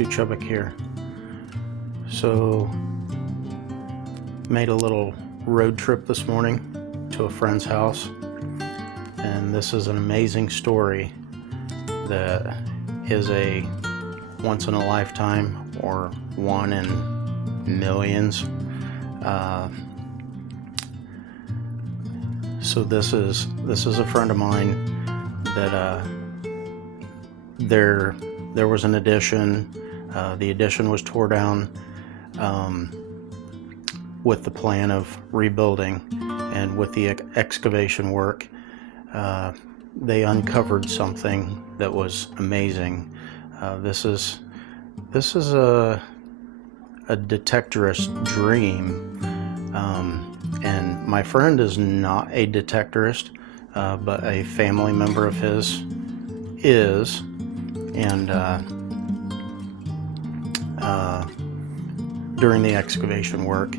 Stu Chubbuck here. So, made a little road trip this morning to a friend's house, and this is an amazing story that is a once in a lifetime or one in millions. So this is a friend of mine that there was an addition. The addition was tore down with the plan of rebuilding, and with the excavation work, they uncovered something that was amazing. This is a detectorist dream, and my friend is not a detectorist, but a family member of his is, and during the excavation work,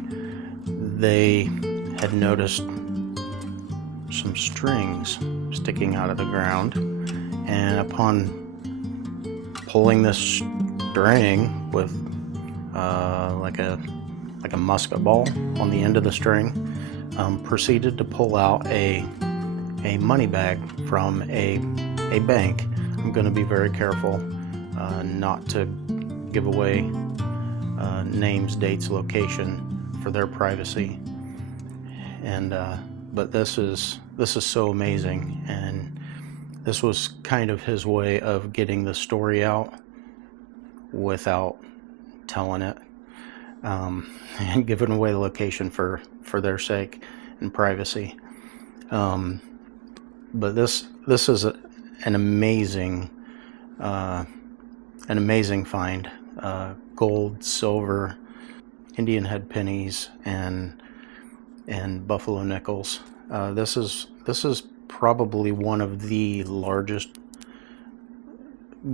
they had noticed some strings sticking out of the ground, and upon pulling this string with like a musket ball on the end of the string, proceeded to pull out a money bag from a bank. I'm going to be very careful not to give away names, dates, location for their privacy. And but this is so amazing, and this was kind of his way of getting the story out without telling it, and giving away the location for their sake and privacy. But this is an amazing find. Gold, silver, Indian head pennies, and buffalo nickels. This is probably one of the largest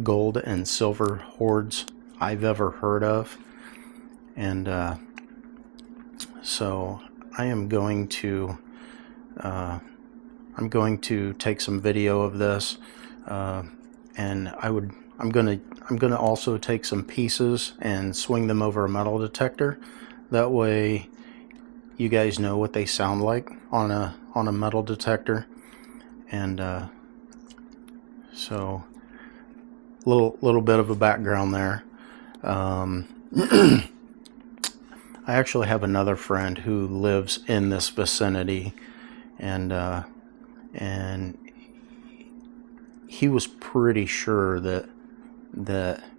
gold and silver hoards I've ever heard of, and so I'm going to take some video of this, and I'm gonna also take some pieces and swing them over a metal detector. That way you guys know what they sound like on a metal detector. And so little bit of a background there. I actually have another friend who lives in this vicinity, and he was pretty sure that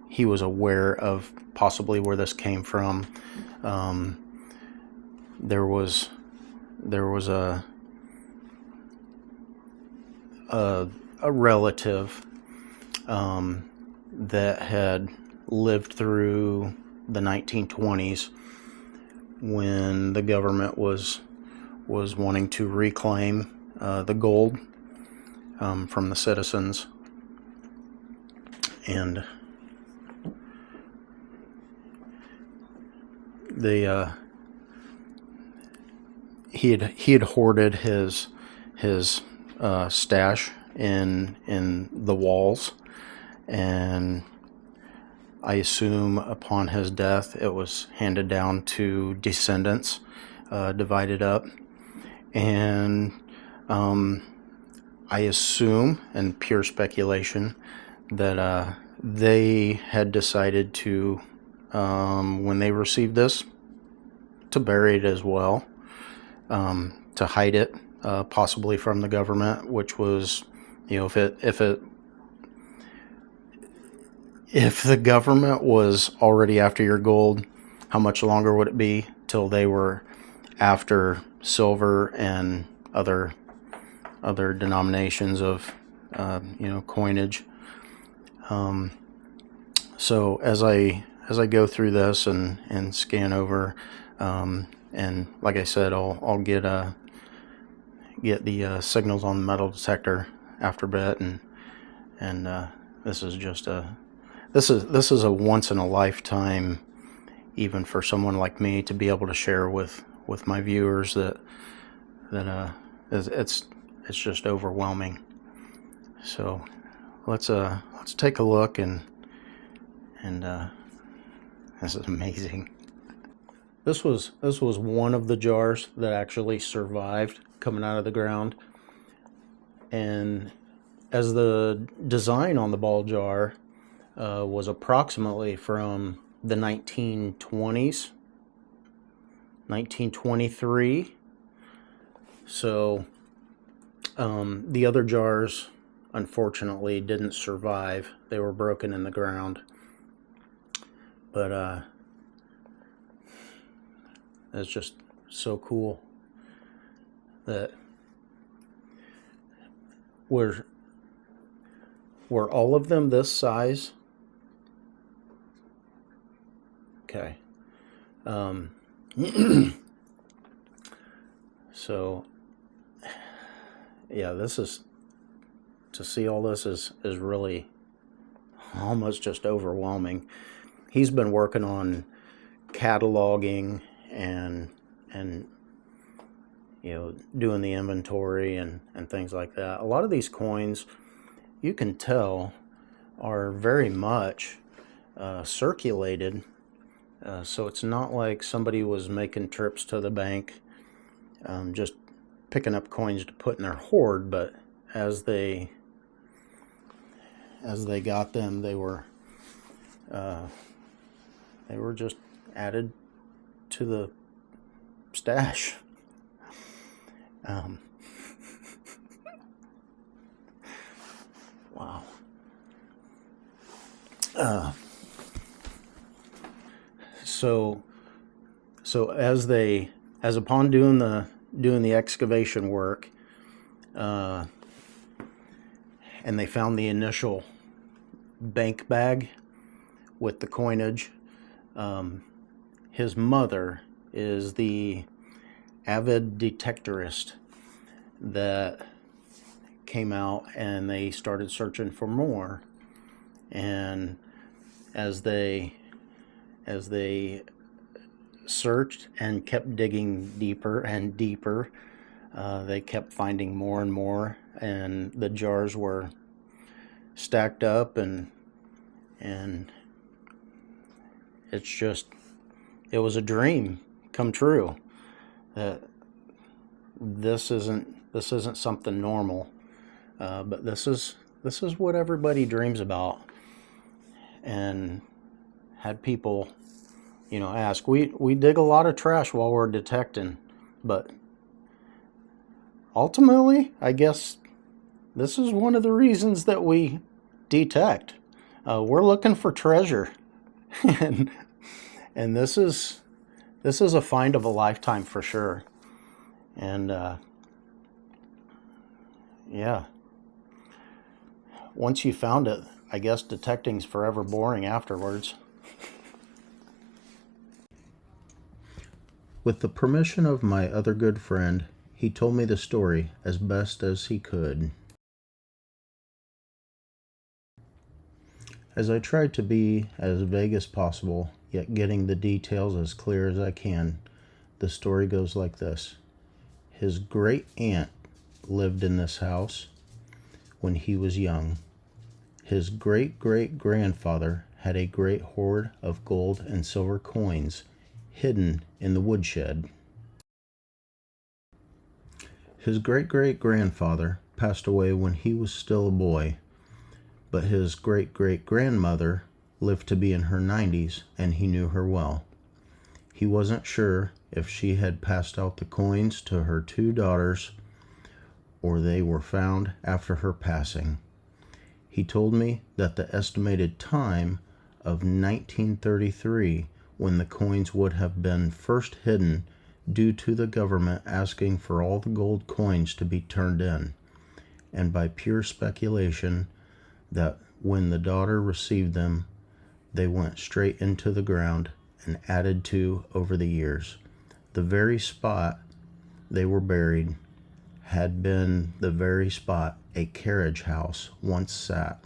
he was aware of possibly where this came from. There was a relative that had lived through the 1920s when the government was wanting to reclaim the gold from the citizens, and he had hoarded his stash in the walls, and I assume upon his death it was handed down to descendants, divided up, and I assume, and pure speculation, that they had decided to, when they received this, to bury it as well, to hide it, possibly from the government, which was, if the government was already after your gold, how much longer would it be till they were after silver and other denominations of coinage? So as I go through this and scan over, and like I said, I'll get the signals on the metal detector after a bit, and this is just this is a once in a lifetime, even for someone like me, to be able to share with my viewers that it's just overwhelming. So let's take a look and This is amazing. This was one of the jars that actually survived coming out of the ground. And as the design on the ball jar was approximately from the 1920s, 1923. So the other jars, unfortunately, didn't survive. They were broken in the ground. But it's just so cool that were all of them this size? Okay. So yeah, this is, to see all this is really almost just overwhelming. He's been working on cataloging and you know, doing the inventory and things like that. A lot of these coins, you can tell, are very much circulated. So it's not like somebody was making trips to the bank just picking up coins to put in their hoard, but as they got them, they were just added to the stash. Wow. So as upon doing the excavation work, and they found the initial bank bag with the coinage. His mother is the avid detectorist that came out, and they started searching for more. And as they searched and kept digging deeper and deeper, they kept finding more and more, and the jars were stacked up, and it's just, it was a dream come true. That this isn't something normal, but this is what everybody dreams about. And had people, you know, ask, we dig a lot of trash while we're detecting, but ultimately, I guess this is one of the reasons that we detect. We're looking for treasure, and this is a find of a lifetime for sure. And yeah, once you found it, I guess detecting's forever boring afterwards. With the permission of my other good friend, he told me the story as best as he could. As I tried to be as vague as possible, yet getting the details as clear as I can, the story goes like this. His great aunt lived in this house when he was young. His great-great-grandfather had a great hoard of gold and silver coins hidden in the woodshed. His great-great-grandfather passed away when he was still a boy, but his great-great-grandmother lived to be in her 90s, and he knew her well. He wasn't sure if she had passed out the coins to her 2 daughters or they were found after her passing. He told me that the estimated time of 1933, when the coins would have been first hidden due to the government asking for all the gold coins to be turned in, and by pure speculation that when the daughter received them, they went straight into the ground and added to over the years. The very spot they were buried had been the very spot a carriage house once sat.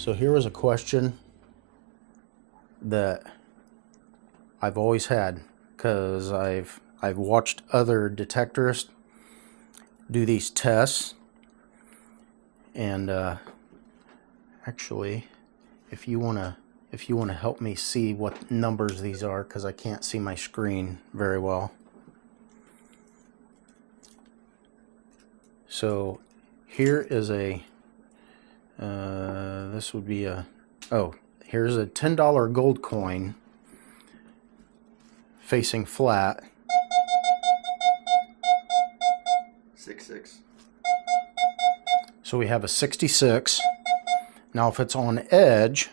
So here was a question that I've always had, because I've watched other detectorists do these tests, and actually, if you wanna help me see what numbers these are, because I can't see my screen very well. So here is a this would be a, oh, here's a $10 gold coin facing flat. 66. So we have a 66. Now if it's on edge,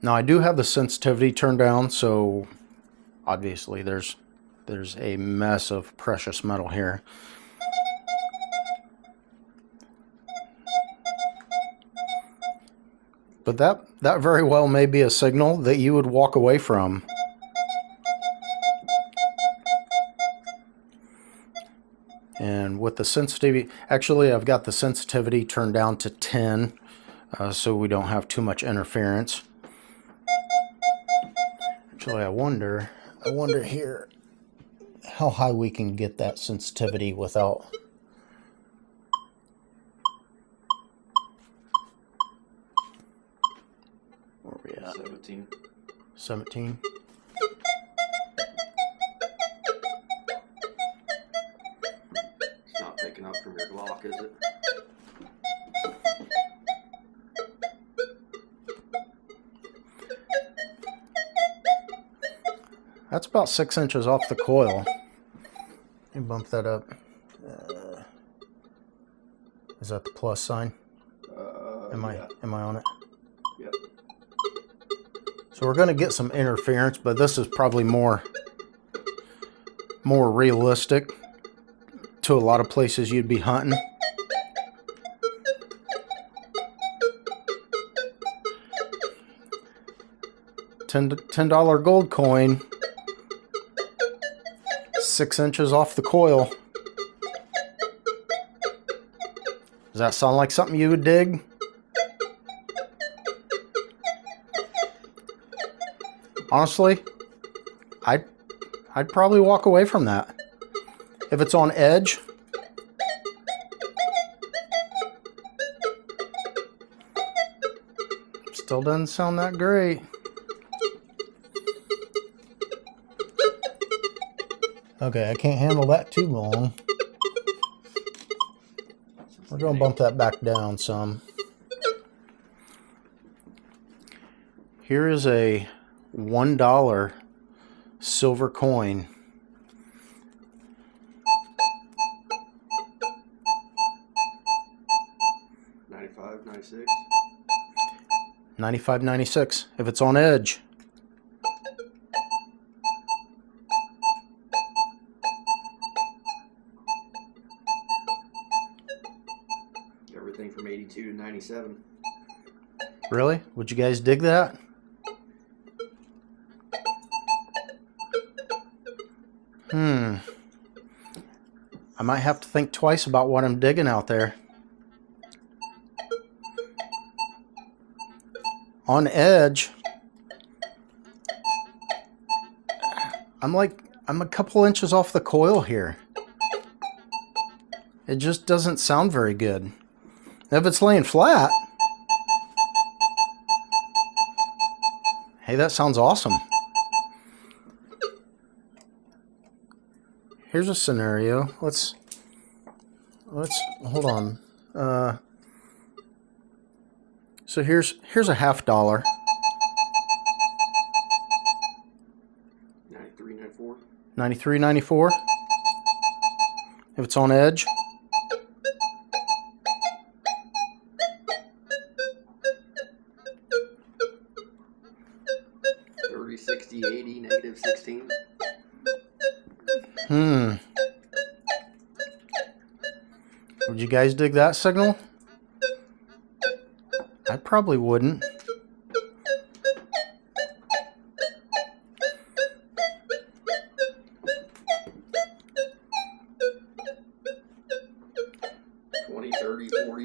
now I do have the sensitivity turned down, so obviously there's a mess of precious metal here. But that very well may be a signal that you would walk away from. And with the sensitivity, actually I've got the sensitivity turned down to 10, so we don't have too much interference. Actually, I wonder here how high we can get that sensitivity without. Where are we at? 17. 17. It's not picking up from your Glock, is it? That's about 6 inches off the coil. Let me bump that up. Is that the plus sign? Am I on it? Yep. So we're going to get some interference, but this is probably more realistic to a lot of places you'd be hunting. $10 gold coin, 6 inches off the coil. Does that sound like something you would dig? Honestly, I'd probably walk away from that. If it's on edge, still doesn't sound that great. Okay, I can't handle that too long. We're going to bump that back down some. Here is a $1 silver coin. $95, $96. 95, 96. If it's on edge. Everything from 82 to 97. Really? Would you guys dig that? I might have to think twice about what I'm digging out there. On edge, I'm a couple inches off the coil here. It just doesn't sound very good. If it's laying flat, hey, that sounds awesome. Here's a scenario. Let's hold on. So here's a $50. 93, 94. 93, 94. If it's on edge. 30, 60, 80, negative 16. Would you guys dig that signal? I probably wouldn't.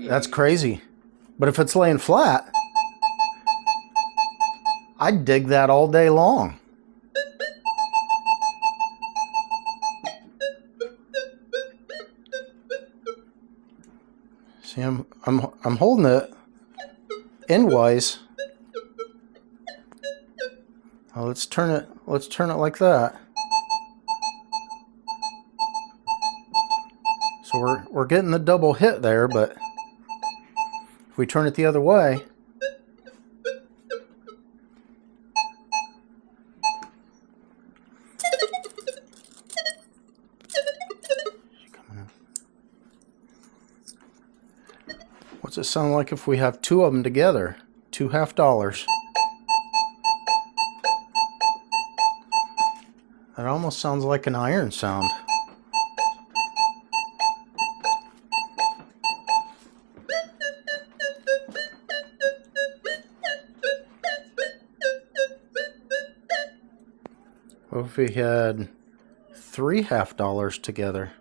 That's crazy. But if it's laying flat, I'd dig that all day long. See, I'm holding it endwise. Oh, let's turn it like that. So we're getting the double hit there, but if we turn it the other way, what's it sound like if we have two of them together? Two $half. That almost sounds like an iron sound. What if we had three $half together?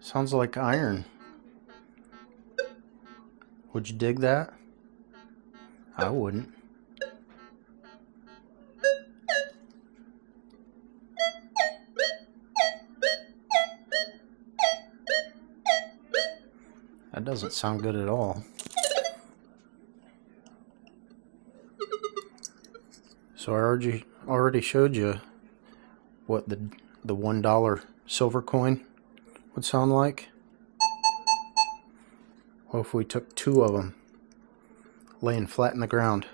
Sounds like iron. Would you dig that? I wouldn't. That doesn't sound good at all. So I already showed you what the $1 silver coin would sound like. What if we took two of them laying flat in the ground?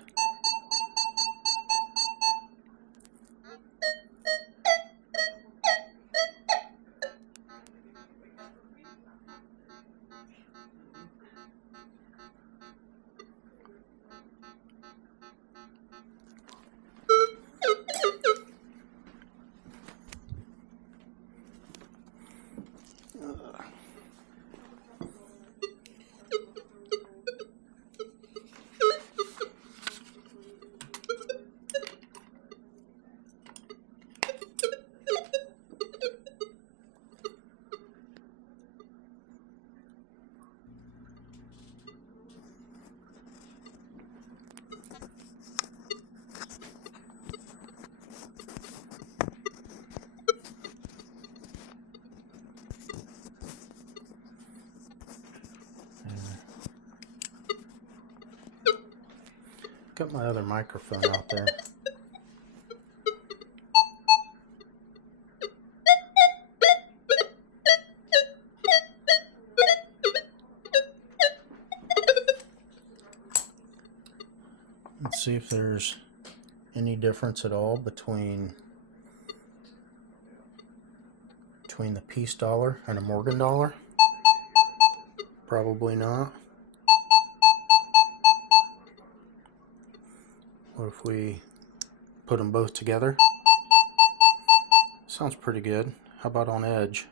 Got my other microphone out there. Let's see if there's any difference at all between the Peace dollar and a Morgan dollar. Probably not. What if we put them both together? Sounds pretty good. How about on edge?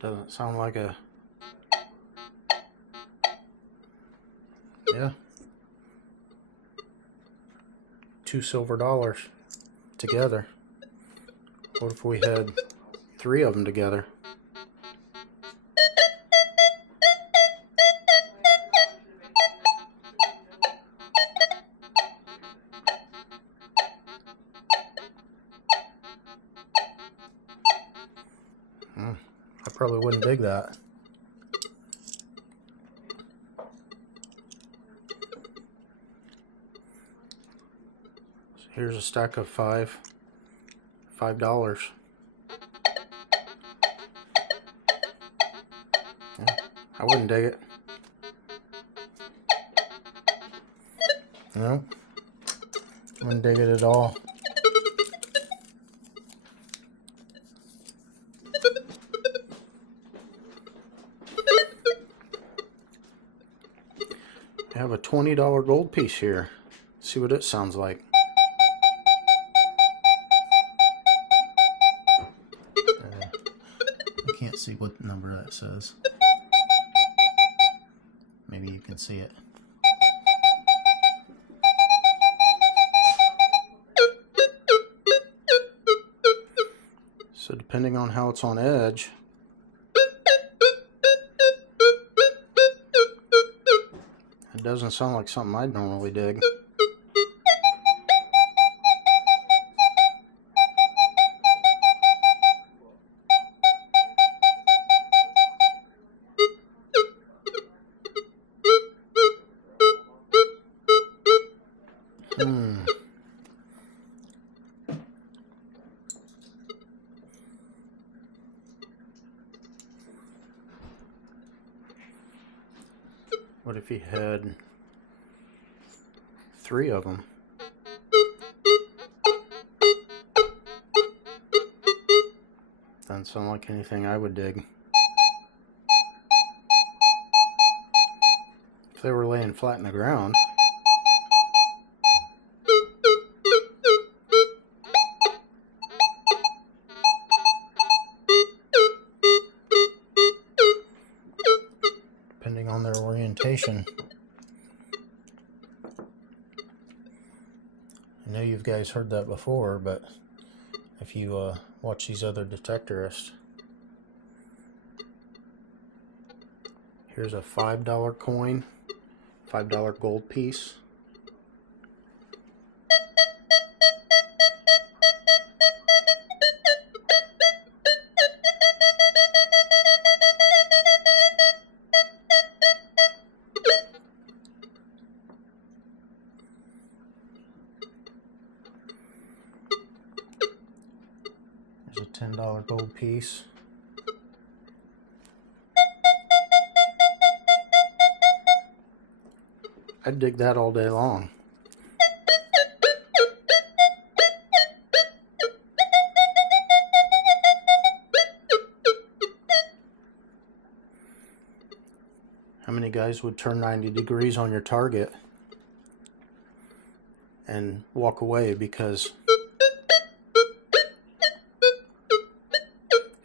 Doesn't sound like a... Yeah. Two silver dollars together. What if we had three of them together? I probably wouldn't dig that. So here's a stack of $5. Yeah, I wouldn't dig it. No, wouldn't dig it at all. I have a $20 gold piece here. See what it sounds like. can't see what number that says. Maybe you can see it. So depending on how it's on edge, it doesn't sound like something I'd normally dig. What if he had 3 of them? Doesn't sound like anything I would dig. If they were laying flat in the ground, depending on their orientation. I know you guys heard that before, but if you watch these other detectorists, here's a $5 coin, $5 gold piece. There's a $10 gold piece. I'd dig that all day long. How many guys would turn 90 degrees on your target and walk away because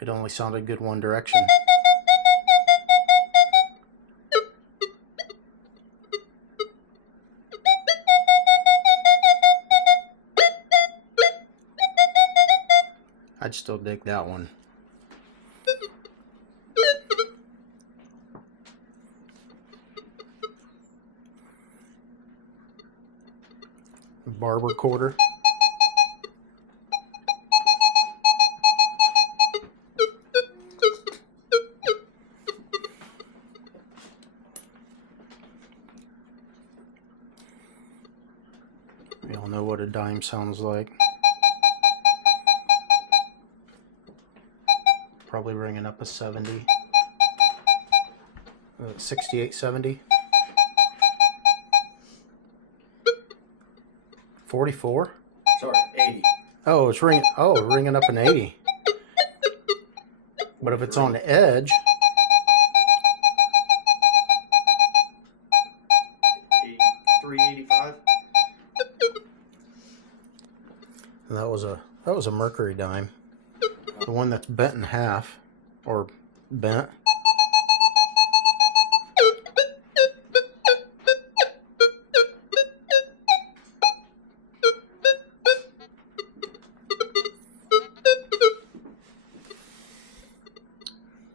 it only sounded good one direction? I'd still dig that one. Barber quarter. We all know what a dime sounds like. Probably ringing up a 70. 6870. 44? Sorry, 80. Oh, it's ringing up an 80. But if it's on the edge, 385. that was a mercury dime. The one that's bent in half, or bent.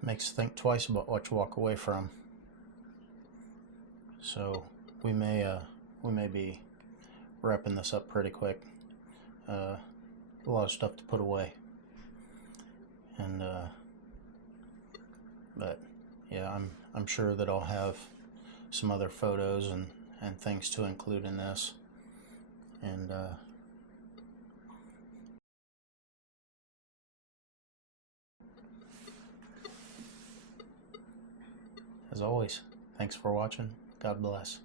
Makes you think twice about what you walk away from. So we may be wrapping this up pretty quick. A lot of stuff to put away, and but yeah, I'm sure that I'll have some other photos and things to include in this, and as always, thanks for watching. God bless.